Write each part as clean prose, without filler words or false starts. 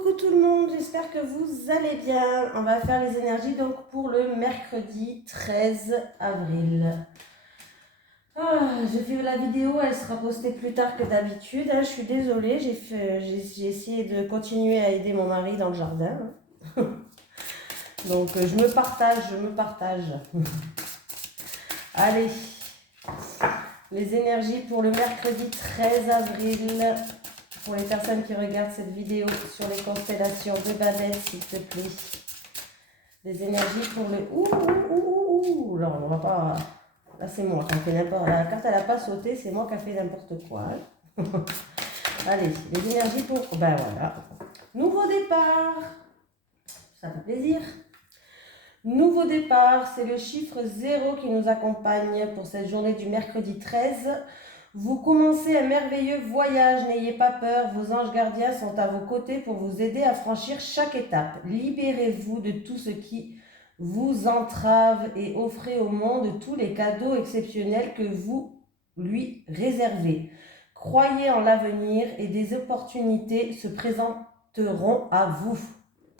Coucou tout le monde, j'espère que vous allez bien. On va faire les énergies donc pour le mercredi 13 avril. J'ai fait la vidéo, elle sera postée plus tard que d'habitude. Je suis désolée, j'ai essayé de continuer à aider mon mari dans le jardin. Donc je me partage. Allez, les énergies pour le mercredi 13 avril. Pour les personnes qui regardent cette vidéo sur les constellations de Babette, s'il te plaît. Les énergies pour le... Là, on va pas... Là, c'est moi qui ai fait n'importe... La carte, elle n'a pas sauté, c'est moi qui ai fait n'importe quoi. Allez, les énergies pour... Ben voilà. Nouveau départ. Ça fait plaisir. Nouveau départ, c'est le chiffre 0 qui nous accompagne pour cette journée du mercredi 13. Vous commencez un merveilleux voyage, n'ayez pas peur, vos anges gardiens sont à vos côtés pour vous aider à franchir chaque étape. Libérez-vous de tout ce qui vous entrave et offrez au monde tous les cadeaux exceptionnels que vous lui réservez. Croyez en l'avenir et des opportunités se présenteront à vous.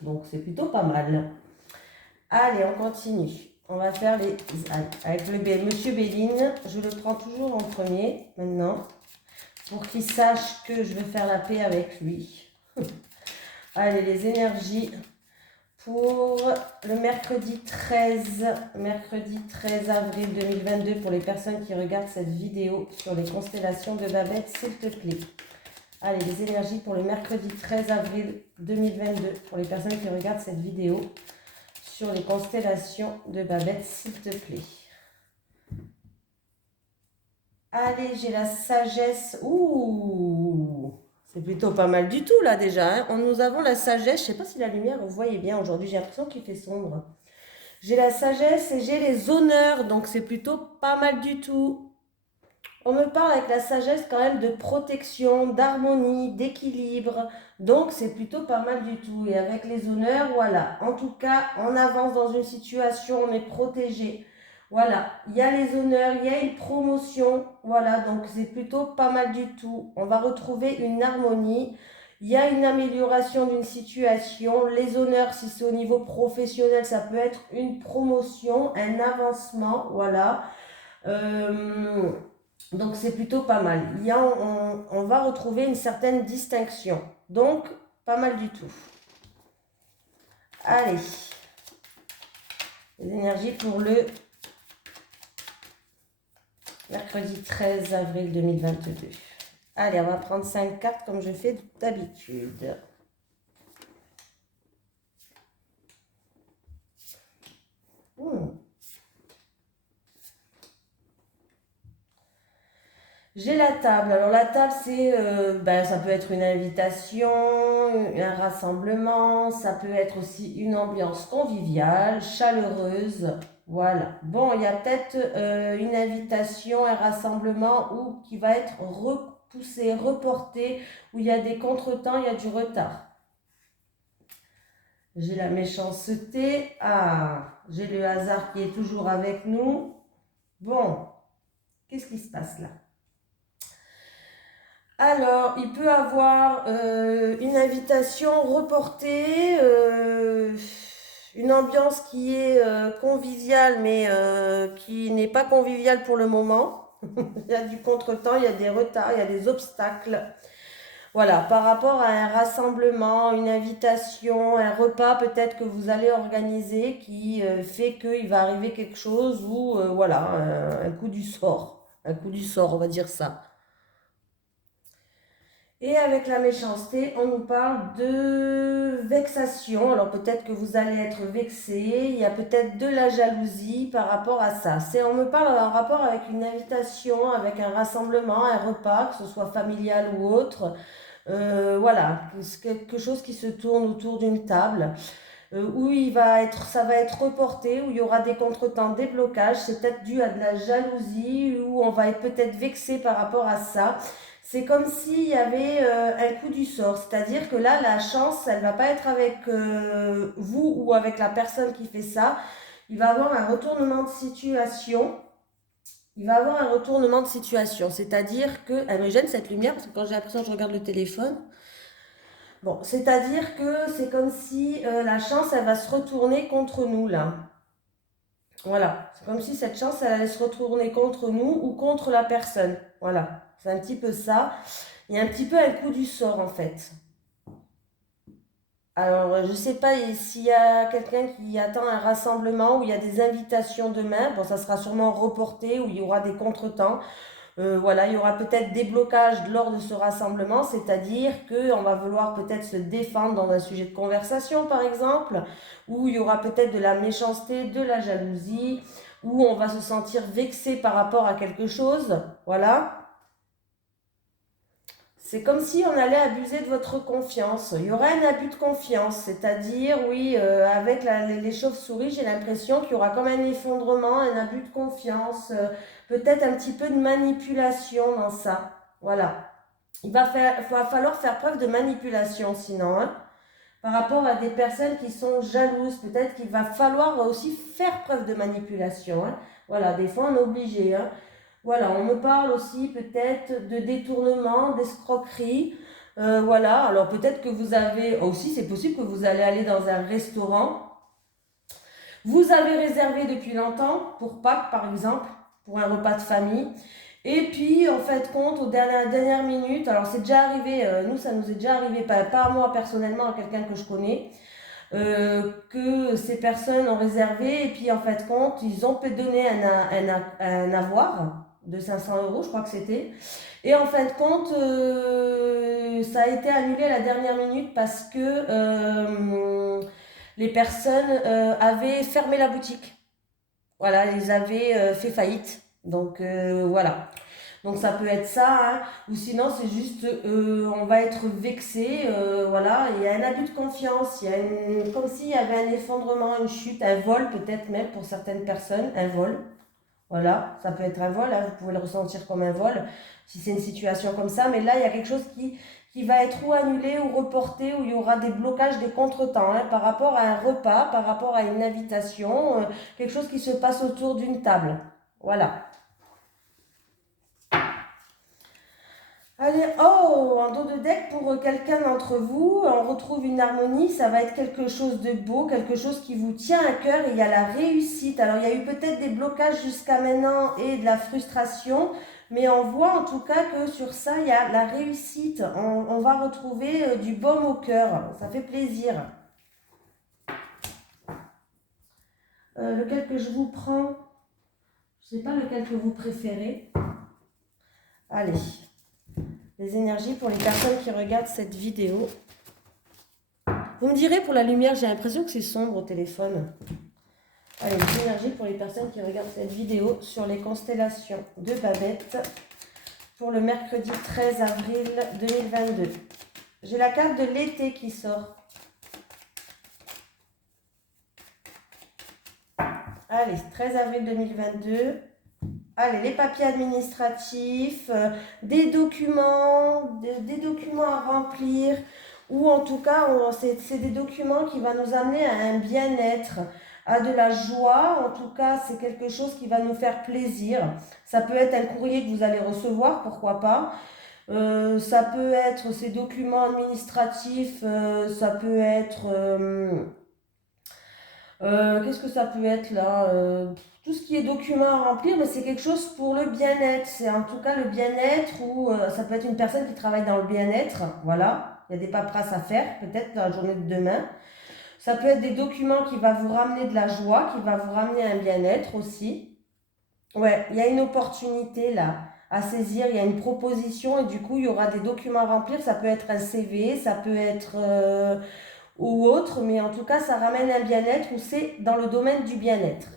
Donc c'est plutôt pas mal. Allez, on continue. On va faire les... Avec le Monsieur Béline, je le prends toujours en premier, maintenant, pour qu'il sache que je veux faire la paix avec lui. Allez, les énergies pour le mercredi 13 avril 2022, pour les personnes qui regardent cette vidéo sur les constellations de Babette, s'il te plaît. Allez, les énergies pour le mercredi 13 avril 2022, pour les personnes qui regardent cette vidéo sur les constellations de Babette, s'il te plaît. Allez, j'ai la sagesse. Ouh, c'est plutôt pas mal du tout là déjà. Nous avons la sagesse. Je sais pas si la lumière, vous voyez bien aujourd'hui. J'ai l'impression qu'il fait sombre. J'ai la sagesse et j'ai les honneurs. Donc c'est plutôt pas mal du tout. On me parle avec la sagesse quand même de protection, d'harmonie, d'équilibre. Donc c'est plutôt pas mal du tout. Et avec les honneurs, voilà. En tout cas, on avance dans une situation, on est protégé. Voilà, il y a les honneurs, il y a une promotion. Voilà, donc c'est plutôt pas mal du tout. On va retrouver une harmonie. Il y a une amélioration d'une situation. Les honneurs, si c'est au niveau professionnel, ça peut être une promotion, un avancement. Voilà. Donc c'est plutôt pas mal. On va retrouver une certaine distinction. Donc, pas mal du tout. Allez. Les énergies pour le mercredi 13 avril 2022. Allez, on va prendre 5 cartes comme je fais d'habitude. J'ai la table. Alors la table, c'est, ça peut être une invitation, un rassemblement, ça peut être aussi une ambiance conviviale, chaleureuse. Voilà. Bon, il y a peut-être une invitation, un rassemblement où qui va être repoussé, reporté, où il y a des contretemps, il y a du retard. J'ai la méchanceté. J'ai le hasard qui est toujours avec nous. Bon, qu'est-ce qui se passe là? Alors, il peut avoir une invitation reportée, une ambiance qui est conviviale, mais qui n'est pas conviviale pour le moment. Il y a du contretemps, il y a des retards, il y a des obstacles. Voilà, par rapport à un rassemblement, une invitation, un repas peut-être que vous allez organiser qui fait qu'il va arriver quelque chose ou voilà, un coup du sort. Un coup du sort, on va dire ça. Et avec la méchanceté, on nous parle de vexation. Alors peut-être que vous allez être vexé, il y a peut-être de la jalousie par rapport à ça. On me parle en rapport avec une invitation, avec un rassemblement, un repas, que ce soit familial ou autre. Voilà, quelque chose qui se tourne autour d'une table. Où ça va être reporté, où il y aura des contretemps, des blocages. C'est peut-être dû à de la jalousie, où on va être peut-être vexé par rapport à ça. C'est comme s'il y avait un coup du sort, c'est-à-dire que là, la chance, elle va pas être avec vous ou avec la personne qui fait ça. Il va avoir un retournement de situation. C'est-à-dire que... Elle me gêne cette lumière, parce que quand j'ai l'impression que je regarde le téléphone. Bon, c'est-à-dire que c'est comme si la chance, elle va se retourner contre nous, là. Voilà, c'est comme si cette chance, elle allait se retourner contre nous ou contre la personne. Voilà, c'est un petit peu ça. Il y a un petit peu un coup du sort, en fait. Alors, je ne sais pas s'il y a quelqu'un qui attend un rassemblement où il y a des invitations demain. Bon, ça sera sûrement reporté, où il y aura des contretemps. Voilà, il y aura peut-être des blocages lors de ce rassemblement, c'est-à-dire qu'on va vouloir peut-être se défendre dans un sujet de conversation, par exemple, où il y aura peut-être de la méchanceté, de la jalousie, où on va se sentir vexé par rapport à quelque chose. Voilà. C'est comme si on allait abuser de votre confiance. Il y aura un abus de confiance, c'est-à-dire, oui, avec les chauves-souris, j'ai l'impression qu'il y aura comme un effondrement, un abus de confiance, peut-être un petit peu de manipulation dans ça. Voilà. Va falloir faire preuve de manipulation sinon, hein, par rapport à des personnes qui sont jalouses. Peut-être qu'il va falloir aussi faire preuve de manipulation, hein. Voilà, des fois on est obligé, hein. Voilà, on me parle aussi peut-être de détournement, d'escroquerie. Voilà, alors peut-être que vous avez, aussi c'est possible que vous allez aller dans un restaurant. Vous avez réservé depuis longtemps, pour Pâques par exemple, pour un repas de famille. Et puis, en fait, compte, aux dernières minutes, alors c'est déjà arrivé, nous ça nous est déjà arrivé, pas à moi personnellement, à quelqu'un que je connais, que ces personnes ont réservé et puis en fait compte, ils ont donné un avoir de 500 euros, je crois que c'était. Et en fin de compte, ça a été annulé à la dernière minute parce que les personnes avaient fermé la boutique. Voilà, ils avaient fait faillite. Donc voilà. Donc ça peut être ça, hein. Ou sinon c'est juste on va être vexé, voilà, il y a un abus de confiance, il y a comme s'il y avait un effondrement, une chute, un vol peut-être même pour certaines personnes, un vol. Voilà, ça peut être un vol, hein, vous pouvez le ressentir comme un vol si c'est une situation comme ça, mais là il y a quelque chose qui va être ou annulé ou reporté, où il y aura des blocages, des contretemps, hein, par rapport à un repas, par rapport à une invitation, quelque chose qui se passe autour d'une table. Voilà. Allez, oh, en dos de deck pour quelqu'un d'entre vous, on retrouve une harmonie, ça va être quelque chose de beau, quelque chose qui vous tient à cœur, et il y a la réussite. Alors il y a eu peut-être des blocages jusqu'à maintenant et de la frustration, mais on voit en tout cas que sur ça, il y a la réussite. On va retrouver du baume au cœur, ça fait plaisir. Lequel que je vous prends? Je ne sais pas lequel que vous préférez. Allez. Les énergies pour les personnes qui regardent cette vidéo. Vous me direz pour la lumière, j'ai l'impression que c'est sombre au téléphone. Allez, les énergies pour les personnes qui regardent cette vidéo sur les constellations de Babette pour le mercredi 13 avril 2022. J'ai la carte de l'été qui sort. Allez, 13 avril 2022. Allez, les papiers administratifs, des documents à remplir, ou en tout cas, c'est des documents qui vont nous amener à un bien-être, à de la joie. En tout cas, c'est quelque chose qui va nous faire plaisir. Ça peut être un courrier que vous allez recevoir, pourquoi pas. Ça peut être ces documents administratifs, ça peut être... qu'est-ce que ça peut être là, tout ce qui est document à remplir, mais c'est quelque chose pour le bien-être. C'est en tout cas le bien-être, ou ça peut être une personne qui travaille dans le bien-être. Voilà, il y a des paperasses à faire, peut-être dans la journée de demain. Ça peut être des documents qui vont vous ramener de la joie, qui va vous ramener un bien-être aussi. Ouais, il y a une opportunité là à saisir, il y a une proposition et du coup il y aura des documents à remplir. Ça peut être un CV, ça peut être ou autre, mais en tout cas ça ramène un bien-être, ou c'est dans le domaine du bien-être.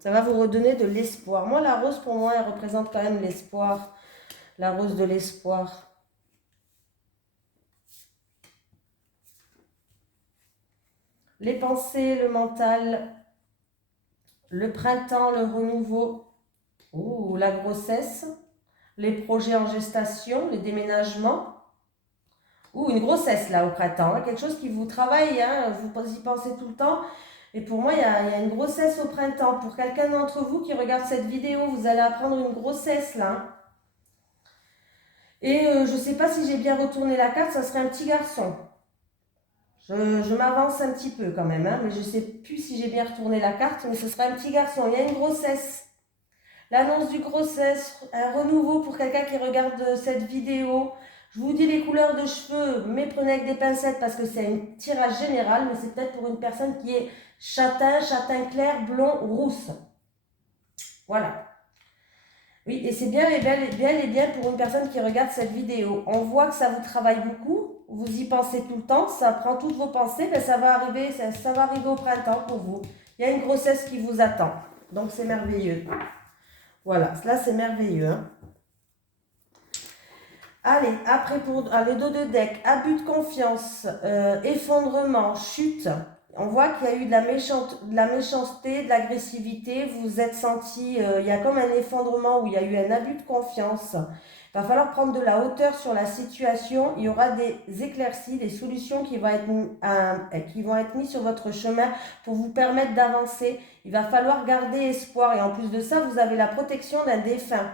Ça va vous redonner de l'espoir. Moi, la rose, pour moi, elle représente quand même l'espoir. La rose de l'espoir. Les pensées, le mental, le printemps, le renouveau, ou la grossesse, les projets en gestation, les déménagements, ou une grossesse là au printemps, hein, quelque chose qui vous travaille, hein, vous y pensez tout le temps. Et pour moi, il y a une grossesse au printemps. Pour quelqu'un d'entre vous qui regarde cette vidéo, vous allez apprendre une grossesse là. Et je ne sais pas si j'ai bien retourné la carte, ça serait un petit garçon. Je m'avance un petit peu quand même, hein, mais je ne sais plus si j'ai bien retourné la carte, mais ce sera un petit garçon. Il y a une grossesse. L'annonce du grossesse, un renouveau pour quelqu'un qui regarde cette vidéo. Je vous dis les couleurs de cheveux, mais prenez avec des pincettes parce que c'est un tirage général, mais c'est peut-être pour une personne qui est châtain, châtain clair, blond, rousse. Voilà. Oui, et c'est bien et bien pour une personne qui regarde cette vidéo. On voit que ça vous travaille beaucoup, vous y pensez tout le temps, ça prend toutes vos pensées, mais ça va arriver au printemps pour vous. Il y a une grossesse qui vous attend, donc c'est merveilleux. Voilà, là c'est merveilleux. Hein. Allez, après pour les dos de deck, abus de confiance, effondrement, chute. On voit qu'il y a eu de la méchanceté, de l'agressivité. Vous vous êtes senti, il y a comme un effondrement où il y a eu un abus de confiance. Il va falloir prendre de la hauteur sur la situation. Il y aura des éclaircies, des solutions qui vont être mises sur votre chemin pour vous permettre d'avancer. Il va falloir garder espoir. Et en plus de ça, vous avez la protection d'un défunt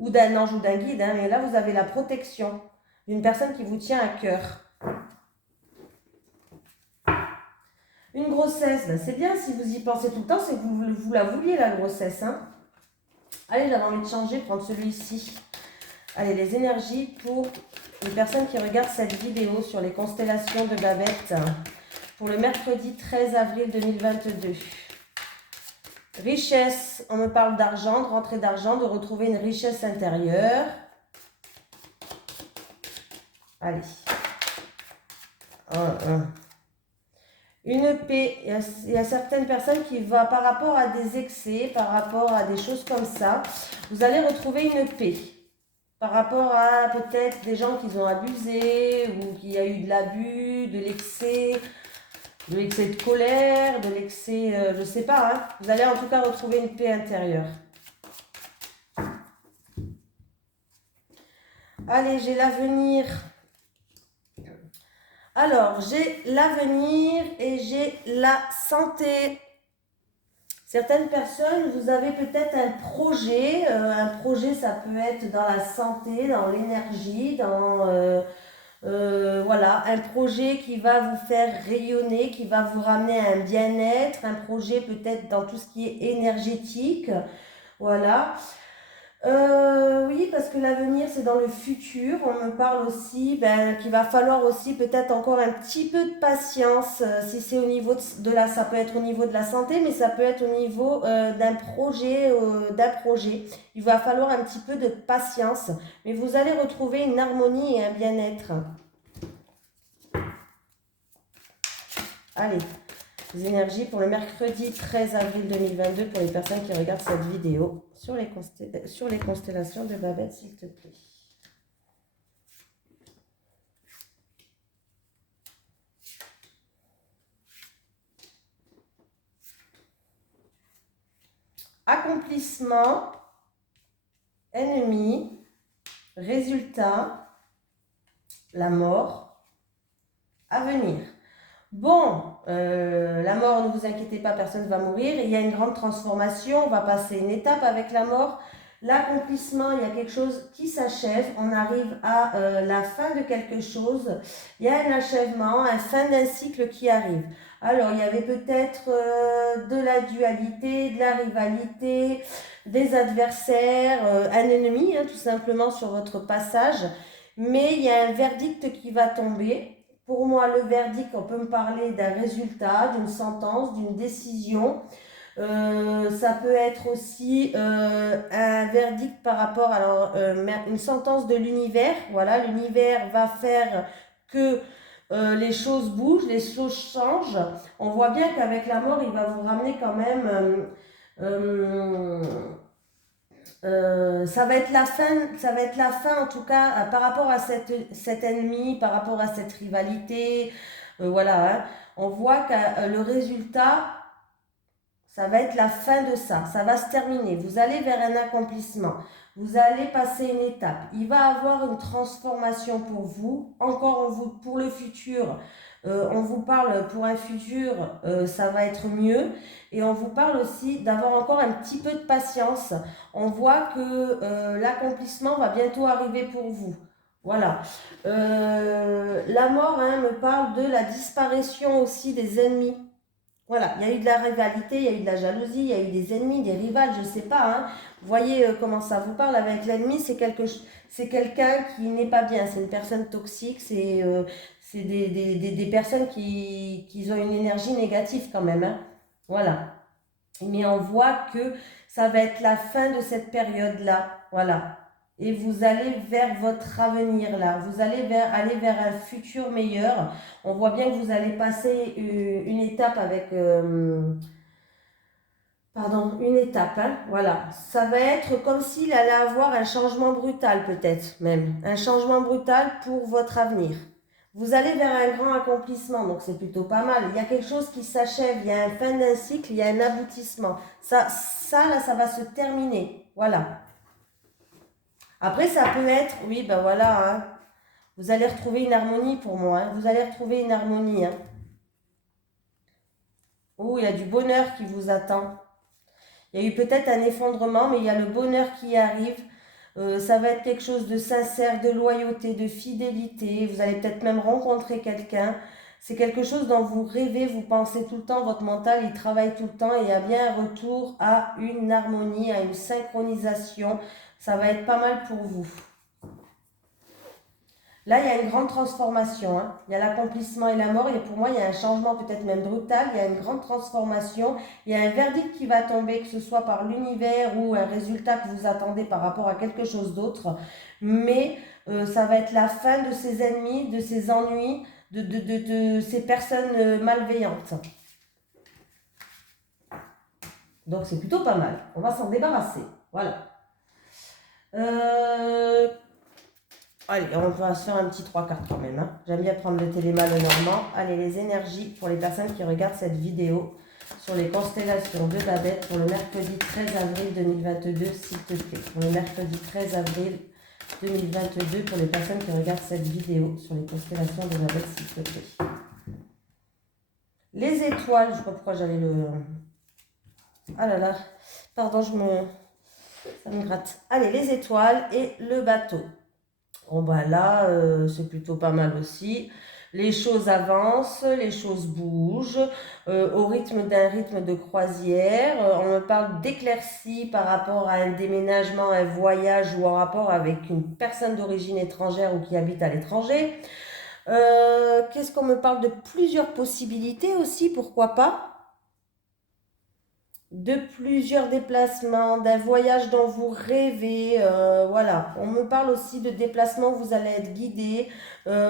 ou d'un ange ou d'un guide. Hein, mais là, vous avez la protection d'une personne qui vous tient à cœur. Une grossesse, ben c'est bien si vous y pensez tout le temps, c'est que vous la vouliez la grossesse. Hein. Allez, j'avais envie de changer, prendre celui-ci. Allez, les énergies pour les personnes qui regardent cette vidéo sur les constellations de Babette pour le mercredi 13 avril 2022. Richesse, on me parle d'argent, de rentrée d'argent, de retrouver une richesse intérieure. Allez. Une paix, il y a certaines personnes qui vont par rapport à des excès, par rapport à des choses comme ça, vous allez retrouver une paix. Par rapport à peut-être des gens qui ont abusé ou qu'il y a eu de l'abus, de l'excès de colère, de l'excès, je ne sais pas. Hein. Vous allez en tout cas retrouver une paix intérieure. Allez, j'ai l'avenir. Alors, j'ai l'avenir et j'ai la santé. Certaines personnes, vous avez peut-être un projet. Un projet, ça peut être dans la santé, dans l'énergie, voilà, un projet qui va vous faire rayonner, qui va vous ramener à un bien-être. Un projet peut-être dans tout ce qui est énergétique. Voilà. Oui, parce que l'avenir, c'est dans le futur. On me parle aussi qu'il va falloir aussi peut-être encore un petit peu de patience. Si c'est au niveau de la, ça peut être au niveau de la santé, mais ça peut être au niveau d'un projet. Il va falloir un petit peu de patience, mais vous allez retrouver une harmonie et un bien-être. Allez. Les énergies pour le mercredi 13 avril 2022 pour les personnes qui regardent cette vidéo sur les constellations de Babette, s'il te plaît. Accomplissement, ennemi, résultat, la mort, avenir. Bon, la mort, ne vous inquiétez pas, personne ne va mourir. Il y a une grande transformation, on va passer une étape avec la mort. L'accomplissement, il y a quelque chose qui s'achève. On arrive à la fin de quelque chose. Il y a un achèvement, un fin d'un cycle qui arrive. Alors, il y avait peut-être de la dualité, de la rivalité, des adversaires, un ennemi, hein, tout simplement, sur votre passage. Mais il y a un verdict qui va tomber. Pour moi, le verdict, on peut me parler d'un résultat, d'une sentence, d'une décision. Ça peut être aussi un verdict par rapport à une sentence de l'univers. Voilà, l'univers va faire que les choses bougent, les choses changent. On voit bien qu'avec la mort, il va vous ramener quand même... ça va être la fin en tout cas par rapport à cet ennemi, par rapport à cette rivalité. Voilà, hein. On voit que le résultat, ça va être la fin de ça. Ça va se terminer. Vous allez vers un accomplissement. Vous allez passer une étape. Il va y avoir une transformation pour vous. Encore pour le futur. On vous parle pour un futur, ça va être mieux. Et on vous parle aussi d'avoir encore un petit peu de patience. On voit que l'accomplissement va bientôt arriver pour vous. Voilà. La mort, hein, me parle de la disparition aussi des ennemis. Voilà, il y a eu de la rivalité, il y a eu de la jalousie, il y a eu des ennemis, des rivales, je ne sais pas. Hein. Vous voyez comment ça vous parle avec l'ennemi, c'est quelqu'un qui n'est pas bien, c'est une personne toxique, c'est des personnes qui ont une énergie négative quand même. Hein. Voilà. Mais on voit que ça va être la fin de cette période-là. Voilà. Et vous allez vers votre avenir là. Vous allez aller vers un futur meilleur. On voit bien que vous allez passer une étape avec... pardon, une étape. Hein, voilà. Ça va être comme s'il allait avoir un changement brutal peut-être même. Un changement brutal pour votre avenir. Vous allez vers un grand accomplissement, donc c'est plutôt pas mal. Il y a quelque chose qui s'achève, il y a un fin d'un cycle, il y a un aboutissement. Ça là, ça va se terminer. Voilà. Après, ça peut être, oui, ben voilà, hein, vous allez retrouver une harmonie pour moi. Hein, vous allez retrouver une harmonie. Hein. Oh, il y a du bonheur qui vous attend. Il y a eu peut-être un effondrement, mais il y a le bonheur qui arrive. Ça va être quelque chose de sincère, de loyauté, de fidélité. Vous allez peut-être même rencontrer quelqu'un. C'est quelque chose dont vous rêvez, vous pensez tout le temps, votre mental, il travaille tout le temps et il y a bien un retour à une harmonie, à une synchronisation. Ça va être pas mal pour vous. Là, il y a une grande transformation. Hein. Il y a l'accomplissement et la mort. Et pour moi, il y a un changement peut-être même brutal. Il y a une grande transformation. Il y a un verdict qui va tomber, que ce soit par l'univers ou un résultat que vous attendez par rapport à quelque chose d'autre. Mais ça va être la fin de ces ennemis, de ces ennuis, de ces personnes malveillantes. Donc, c'est plutôt pas mal. On va s'en débarrasser. Voilà. Allez, on va se faire un petit 3 cartes quand même. Hein. J'aime bien prendre le téléma, le normand. Allez, les énergies pour les personnes qui regardent cette vidéo sur les constellations de Babette pour le mercredi 13 avril 2022, s'il te plaît. Pour le mercredi 13 avril 2022, pour les personnes qui regardent cette vidéo sur les constellations de Babette, s'il te plaît. Les étoiles, je ne sais pas pourquoi j'avais le... Ah là là, pardon, ça me gratte. Allez, les étoiles et le bateau. Bon ben là, c'est plutôt pas mal aussi. Les choses avancent, les choses bougent au rythme d'un rythme de croisière. On me parle d'éclaircie par rapport à un déménagement, un voyage ou en rapport avec une personne d'origine étrangère ou qui habite à l'étranger. Qu'est-ce qu'on me parle de plusieurs possibilités aussi, pourquoi pas? De plusieurs déplacements, d'un voyage dont vous rêvez, voilà. On me parle aussi de déplacements où vous allez être guidé, d'un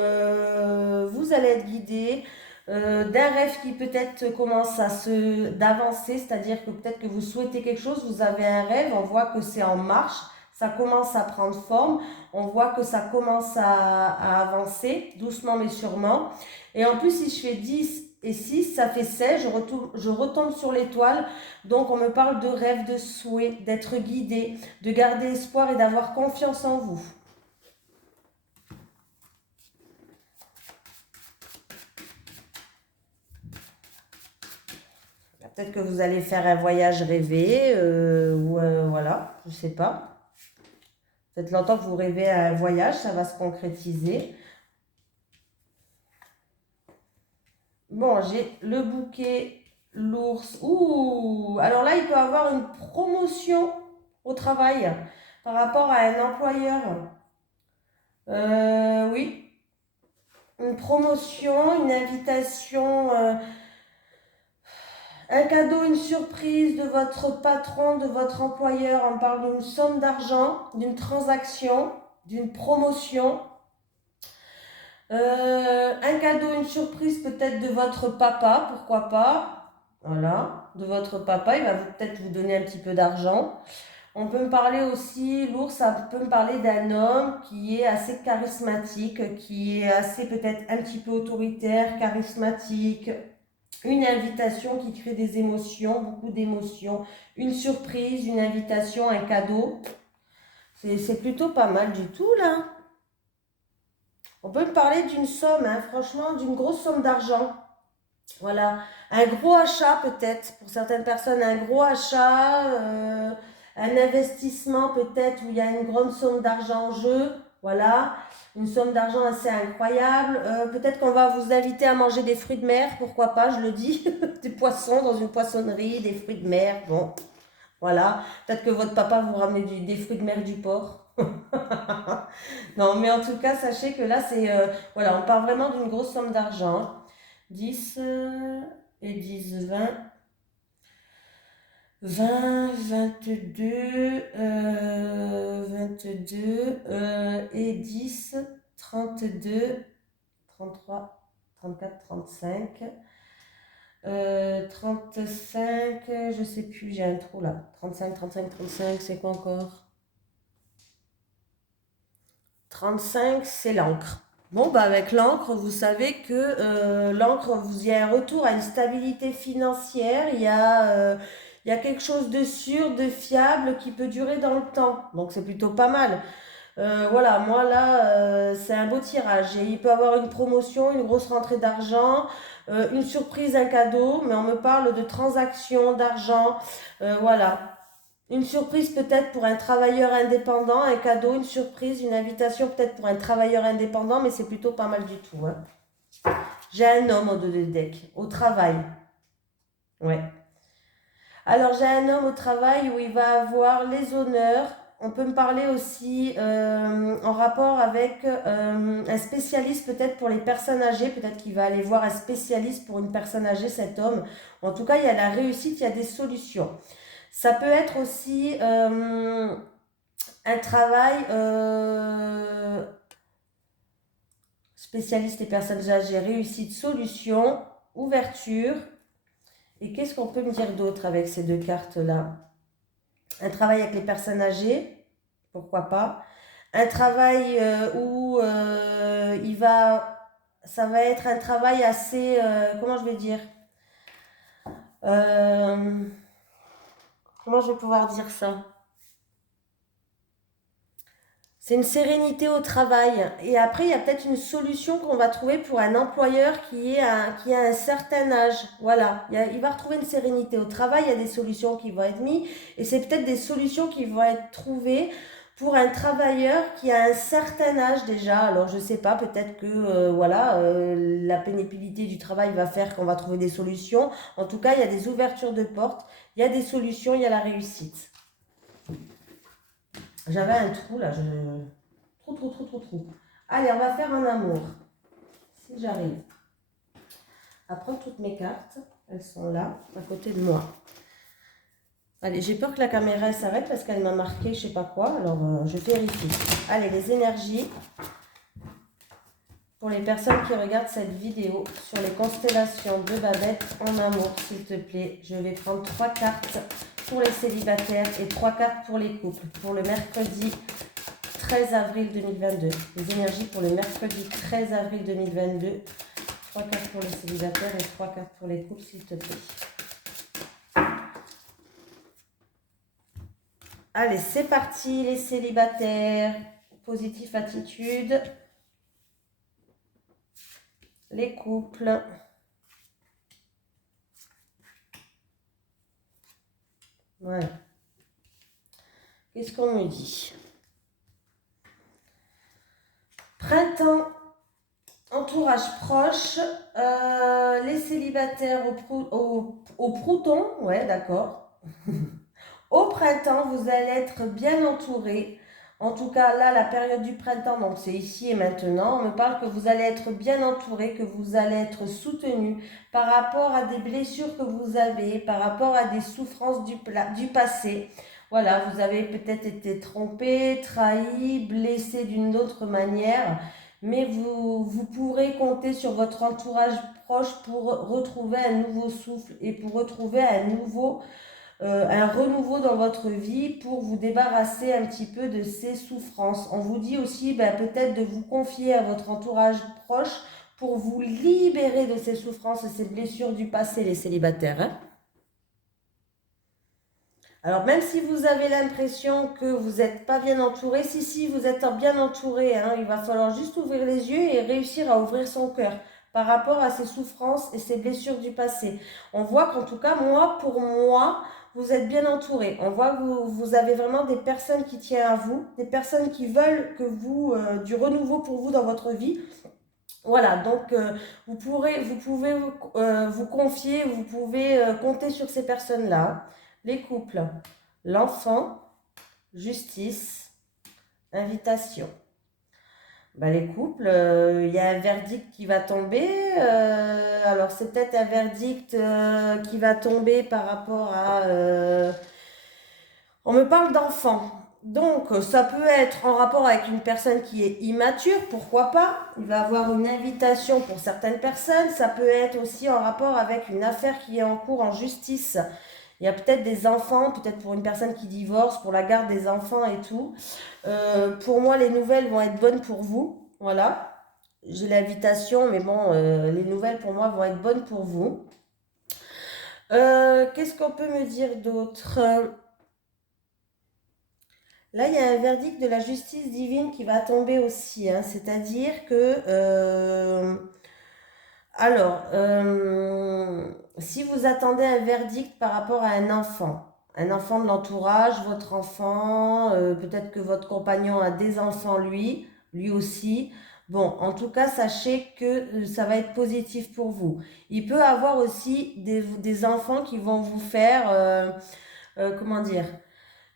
rêve qui peut-être commence d'avancer, c'est-à-dire que peut-être que vous souhaitez quelque chose, vous avez un rêve, on voit que c'est en marche, ça commence à prendre forme, on voit que ça commence à avancer, doucement mais sûrement. Et en plus, si je fais 10 et 6, ça fait 16, je retombe sur l'étoile. Donc, on me parle de rêve, de souhait, d'être guidé, de garder espoir et d'avoir confiance en vous. Peut-être que vous allez faire un voyage rêvé, ou voilà, je ne sais pas. Peut-être longtemps que vous rêvez à un voyage, ça va se concrétiser. Bon, j'ai le bouquet, l'ours. Ouh, alors là, il peut avoir une promotion au travail par rapport à un employeur. Oui, une promotion, une invitation, un cadeau, une surprise de votre patron, de votre employeur. On parle d'une somme d'argent, d'une transaction, d'une promotion. Un cadeau, une surprise peut-être de votre papa, pourquoi pas. Voilà, de votre papa, il va peut-être vous donner un petit peu d'argent. On peut me parler aussi, l'ours, ça peut me parler d'un homme qui est assez charismatique, qui est assez peut-être un petit peu autoritaire, charismatique. Une invitation qui crée des émotions, beaucoup d'émotions. Une surprise, une invitation, un cadeau. C'est plutôt pas mal du tout là. On peut me parler d'une somme, hein, franchement, d'une grosse somme d'argent. Voilà, un gros achat peut-être, pour certaines personnes, un gros achat, un investissement peut-être où il y a une grande somme d'argent en jeu, voilà, une somme d'argent assez incroyable. Peut-être qu'on va vous inviter à manger des fruits de mer, pourquoi pas, je le dis, des poissons dans une poissonnerie, des fruits de mer, bon, voilà. Peut-être que votre papa vous ramène des fruits de mer du port. Non, mais en tout cas, sachez que là, c'est, voilà, on parle vraiment d'une grosse somme d'argent. 10 et 10, 20, 20, 22, 22 et 10, 32, 33, 34, 35, 35, je sais plus, j'ai un trou là. 35, 35, 35, c'est quoi encore? 35, c'est l'encre. Bon, bah avec l'encre, vous savez que l'encre, il y a un retour à une stabilité financière, il y a quelque chose de sûr, de fiable qui peut durer dans le temps. Donc c'est plutôt pas mal. Voilà, moi là, c'est un beau tirage. Et il peut y avoir une promotion, une grosse rentrée d'argent, une surprise, un cadeau, mais on me parle de transactions, d'argent. Voilà. Une surprise peut-être pour un travailleur indépendant, un cadeau, une surprise, une invitation peut-être pour un travailleur indépendant, mais c'est plutôt pas mal du tout, hein. J'ai un homme au dos de deck, au travail. Ouais. Alors j'ai un homme au travail où il va avoir les honneurs. On peut me parler aussi en rapport avec un spécialiste peut-être pour les personnes âgées. Peut-être qu'il va aller voir un spécialiste pour une personne âgée, cet homme. En tout cas, il y a la réussite, il y a des solutions. Ça peut être aussi un travail spécialiste des personnes âgées, réussite, solution, ouverture. Et qu'est-ce qu'on peut me dire d'autre avec ces deux cartes-là? Un travail avec les personnes âgées, pourquoi pas. Un travail où ça va être un travail assez, comment je vais dire? Euh, Comment je vais pouvoir dire ça? C'est une sérénité au travail. Et après, il y a peut-être une solution qu'on va trouver pour un employeur qui a un certain âge. Voilà, il va retrouver une sérénité au travail, il y a des solutions qui vont être mises. Et c'est peut-être des solutions qui vont être trouvées pour un travailleur qui a un certain âge déjà. Alors, je ne sais pas, peut-être que voilà, la pénibilité du travail va faire qu'on va trouver des solutions. En tout cas, il y a des ouvertures de portes, il y a des solutions, il y a la réussite. J'avais un trou là, Trou. Allez, on va faire un amour. Si j'arrive à prendre toutes mes cartes, elles sont là, à côté de moi. Allez, j'ai peur que la caméra s'arrête parce qu'elle m'a marqué je sais pas quoi, alors je vérifie. Allez, les énergies pour les personnes qui regardent cette vidéo sur les constellations de Babette en amour, s'il te plaît. Je vais prendre 3 cartes pour les célibataires et 3 cartes pour les couples. Pour le mercredi 13 avril 2022. Les énergies pour le mercredi 13 avril 2022. 3 cartes pour les célibataires et 3 cartes pour les couples, s'il te plaît. Allez, c'est parti, les célibataires. Positive attitude. Les couples. Voilà. Qu'est-ce qu'on me dit? Printemps, entourage proche, les célibataires au prouton, ouais, d'accord. Au printemps, vous allez être bien entouré. En tout cas, là, la période du printemps, donc c'est ici et maintenant, on me parle que vous allez être bien entouré, que vous allez être soutenu par rapport à des blessures que vous avez, par rapport à des souffrances du passé. Voilà, vous avez peut-être été trompé, trahi, blessé d'une autre manière, mais vous pourrez compter sur votre entourage proche pour retrouver un nouveau souffle et pour retrouver un renouveau dans votre vie pour vous débarrasser un petit peu de ces souffrances. On vous dit aussi peut-être de vous confier à votre entourage proche pour vous libérer de ces souffrances et ces blessures du passé, les célibataires, hein. Alors, même si vous avez l'impression que vous n'êtes pas bien entouré, si, vous êtes bien entouré, hein, il va falloir juste ouvrir les yeux et réussir à ouvrir son cœur par rapport à ses souffrances et ses blessures du passé. On voit qu'en tout cas, pour moi, vous êtes bien entouré. On voit que vous avez vraiment des personnes qui tiennent à vous, des personnes qui veulent que du renouveau pour vous dans votre vie. Voilà, donc vous pouvez vous confier, vous pouvez compter sur ces personnes-là. Les couples, l'enfant, justice, invitation. Ben, les couples, il y a un verdict qui va tomber. Alors c'est peut-être un verdict qui va tomber par rapport à... on me parle d'enfant. Donc, ça peut être en rapport avec une personne qui est immature, pourquoi pas. Il va avoir une invitation pour certaines personnes. Ça peut être aussi en rapport avec une affaire qui est en cours en justice. Il y a peut-être des enfants, peut-être pour une personne qui divorce, pour la garde des enfants et tout. Pour moi, les nouvelles vont être bonnes pour vous. Voilà. J'ai l'invitation, mais bon, les nouvelles pour moi vont être bonnes pour vous. Qu'est-ce qu'on peut me dire d'autre ? Là, il y a un verdict de la justice divine qui va tomber aussi, hein. C'est-à-dire que, si vous attendez un verdict par rapport à un enfant de l'entourage, votre enfant, peut-être que votre compagnon a des enfants, lui aussi. Bon, en tout cas, sachez que ça va être positif pour vous. Il peut avoir aussi des enfants qui vont vous faire, comment dire,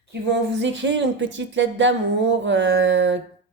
qui vont vous écrire une petite lettre d'amour.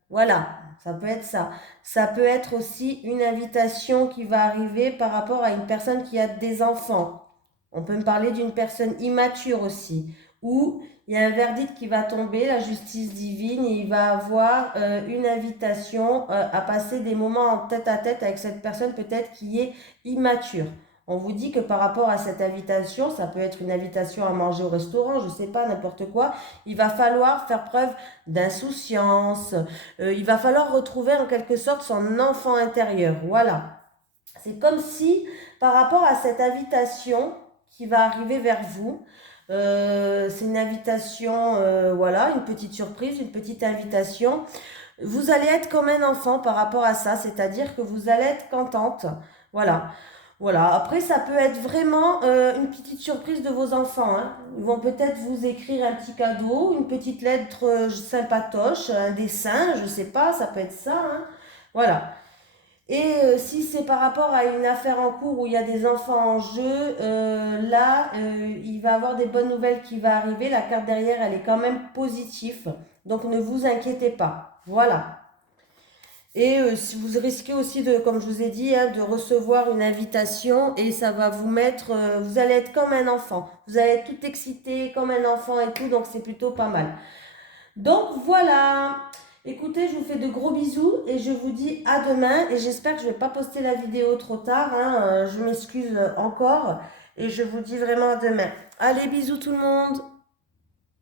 Voilà, ça peut être ça. Ça peut être aussi une invitation qui va arriver par rapport à une personne qui a des enfants. On peut me parler d'une personne immature aussi, où il y a un verdict qui va tomber, la justice divine, et il va avoir une invitation à passer des moments en tête à tête avec cette personne peut-être qui est immature. On vous dit que par rapport à cette invitation, ça peut être une invitation à manger au restaurant, je sais pas, n'importe quoi, il va falloir faire preuve d'insouciance, il va falloir retrouver en quelque sorte son enfant intérieur. Voilà. C'est comme si, par rapport à cette invitation qui va arriver vers vous, c'est une invitation, voilà, une petite surprise, une petite invitation. Vous allez être comme un enfant par rapport à ça, c'est-à-dire que vous allez être contente. Voilà. Voilà, après ça peut être vraiment une petite surprise de vos enfants, hein. Ils vont peut-être vous écrire un petit cadeau, une petite lettre sympatoche, un dessin, je sais pas, ça peut être ça, hein. Voilà. Et si c'est par rapport à une affaire en cours où il y a des enfants en jeu, là, il va y avoir des bonnes nouvelles qui vont arriver. La carte derrière, elle est quand même positive. Donc ne vous inquiétez pas. Voilà. Et si vous risquez aussi de, comme je vous ai dit, hein, de recevoir une invitation et ça va vous mettre, vous allez être comme un enfant. Vous allez être tout excité comme un enfant et tout, donc c'est plutôt pas mal. Donc voilà. Écoutez, je vous fais de gros bisous et je vous dis à demain. Et j'espère que je ne vais pas poster la vidéo trop tard, hein. Je m'excuse encore et je vous dis vraiment à demain. Allez, bisous tout le monde.